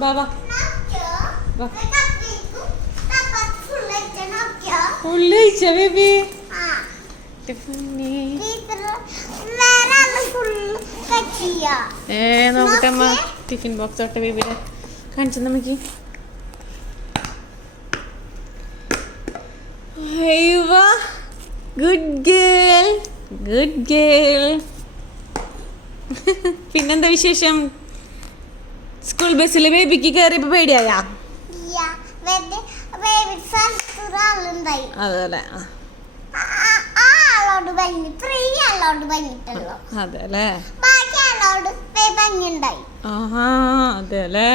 വാ വാ ഉള്ളിച്ച ബേബി നോക്കട്ടെ അമ്മ ടിഫിൻ ബോക്സ് തൊട്ടെ ബേബിയുടെ കാണിച്ചു നമുക്ക്. Good girl good girl. പിന്നെന്താ വിശേഷം? സ്കൂൾ ബസ്സിൽ ബേബിക്ക് കയറിയപ്പോ പേടിയായ? അതല്ലേ അതെല്ലേ അതെല്ലേ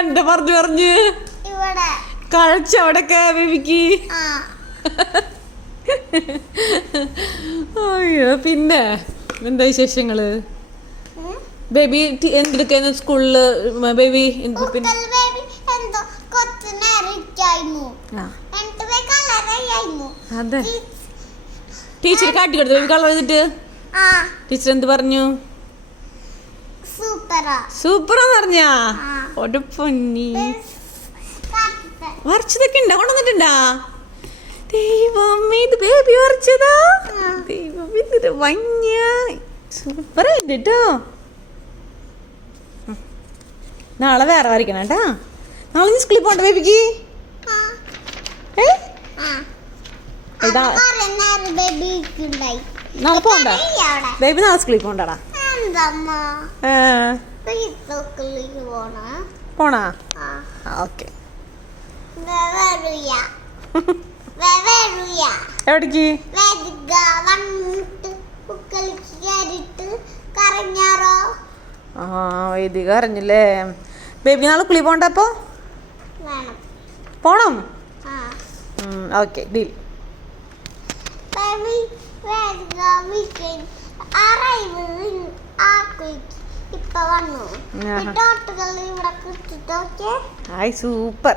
എന്താ പറഞ്ഞു പറഞ്ഞു കഴിച്ചവിടൊക്കെ ബേബിക്ക്. അയ്യോ പിന്നെ എന്താ വിശേഷങ്ങള്? ബേബി എന്തെടുക്കായിരുന്നു സ്കൂളില്? ബേബി അതെ ടീച്ചർ കാട്ടി കൊടുത്തു ബേബി കളർ ചെയ്തിട്ട്. ടീച്ചർ എന്ത് പറഞ്ഞു? സൂപ്പറാന്ന് പറഞ്ഞാ? ഒരു പൊന്നി വരച്ചതൊക്കെ ഉണ്ടാ കൊണ്ടുവന്നിട്ടുണ്ടാ? ദൈവമേ ഇത് ബേബി വരച്ചതാ? ദൈവം ഇതിട്ട് വഞ്ഞ സൂപ്പർ ആയിട്ട് കേട്ടോ. നാളെ വേറെ വരയ്ക്കണം കേട്ടാ. നാളെ നീ സ്കൂളിൽ പോണ്ട ബേബിക്ക്? നാളെ പോണ്ട ബേബി? നാളെ സ്കൂളിൽ പോണ്ടടാ. പോണാ? ഓക്കെ. എവിടേക്ക്? വേദിക അറിഞ്ഞില്ലേ? ബേബി നാളെ കുളി പോണ്ട? അപ്പൊ പോണം. Okay deal. സൂപ്പർ.